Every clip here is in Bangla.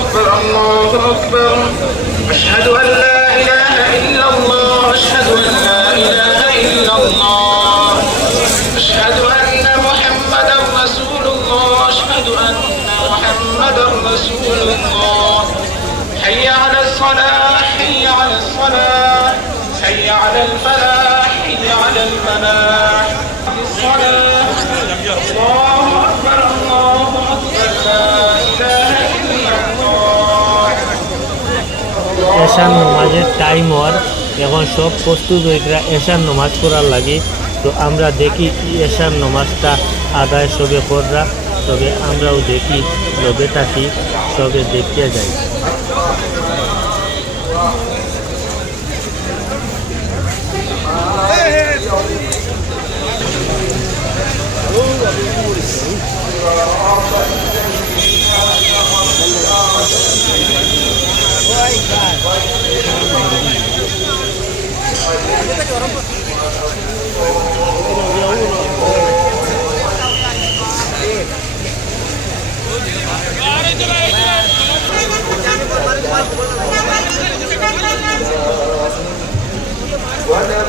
أكبر الله أكبر. أشهد أن لا إله إلا الله أشهد أن لا إله إلا الله. أشهد أن محمدا رسول الله أشهد أن محمدا رسول الله. حي على الصلاة حي على الصلاة. حي على الفلاح حي على الفلاح الصلاة. এশার নমাজের টাইম হওয়ার এখন সব প্রস্তুত হয়ে এশার নমাজ করার লাগে। তো আমরা দেখি এশার নমাজটা আদায় সবে কররা, তবে আমরাও দেখি লবে থাকি সবে দেখিয়ে যাই।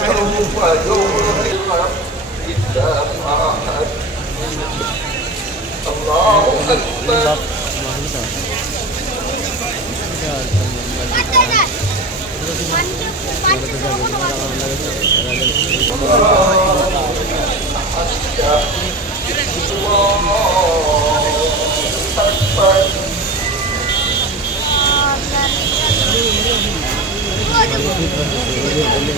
محمد إلا أحد الله أكبر Yeah.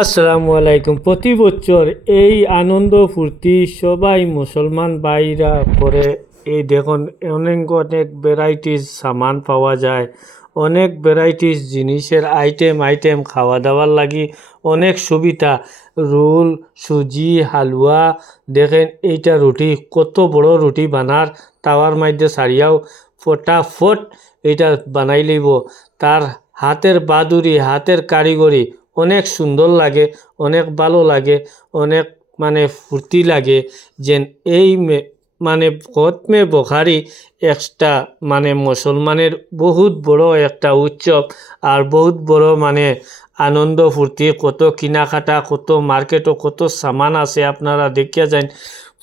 আসসালামু আলাইকুম। প্রতি বছর এই আনন্দ ফুর্তি সবাই মুসলমান ভাইরা করে। এই দেখুন, অনেক অনেক ভ্যারাইটিস সামান পাওয়া যায়। অনেক ভ্যারাইটিস জিনিসের আইটেম আইটেম খাওয়া দাওয়ার লাগি অনেক সুবিধা। রোল, সুজি, হালুয়া, দেখেন এইটা রুটি, কত বড় রুটি বানার, তাওয়ার মধ্যে সারিয়াও ফটাফট এটা বানাই লইব। তার হাতের বাদুরি, হাতের কারিগরি অনেক সুন্দর লাগে, অনেক ভালো লাগে, অনেক মানে ফুর্তি লাগে যেন এই মানে কতমে বখারি একটা মানে মুসলমানের বহুত বড় একটা উৎসব আর বহুত বড় মানে আনন্দ ফুর্তি। কত কিনাকাটা, কত মার্কেটও, কত সামান আছে আপনারা দেখিয়া যান।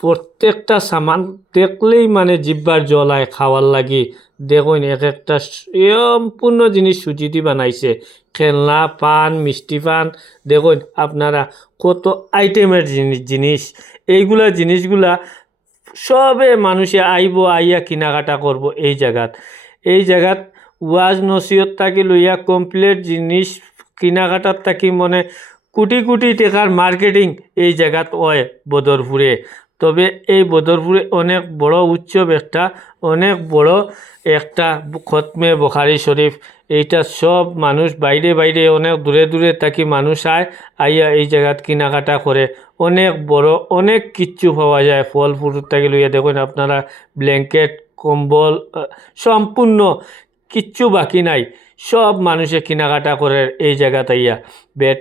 প্রত্যেকটা সামান দেখলেই মানে জিব্বার জলায় খাওয়ার লাগি। দেখুন এক একটা সম্পূর্ণ জিনিস সুচিটি বানাইছে। খেলনা, পান, মিষ্টি পান। দেখুন, আপনারা কত আইটেমের জিনিস জিনিস। এইগুলা জিনিসগুলা সবে মানুষে আইব, আইয়া কিনাকাটা করব এই জায়গাত। এই জায়গাত ওয়াজ নসিহত থাকি লইয়া কমপ্লিট জিনিস কিনাকাটার থাকি মনে কোটি কোটি টাকার মার্কেটিং এই জায়গাত হয় বদরপুরে। তবে এই বদরপুরে অনেক বড় উৎসব একটা, অনেক বড় একটা খতমে বখারি শরীফ। এইটা সব মানুষ বাইরে বাইরে, অনেক দূরে দূরে থাকি মানুষ আয়, আইয়া এই জায়গাত কিনাকাটা করে। অনেক বড়, অনেক কিচ্ছু পাওয়া যায়। ফল ফুল থাকি লইয়া দেখুন আপনারা, ব্ল্যাঙ্কেট, কম্বল সম্পূর্ণ কিচ্ছু বাকি নাই। সব মানুষে কেনাকাটা করে এই জায়গাত আইয়া। বেড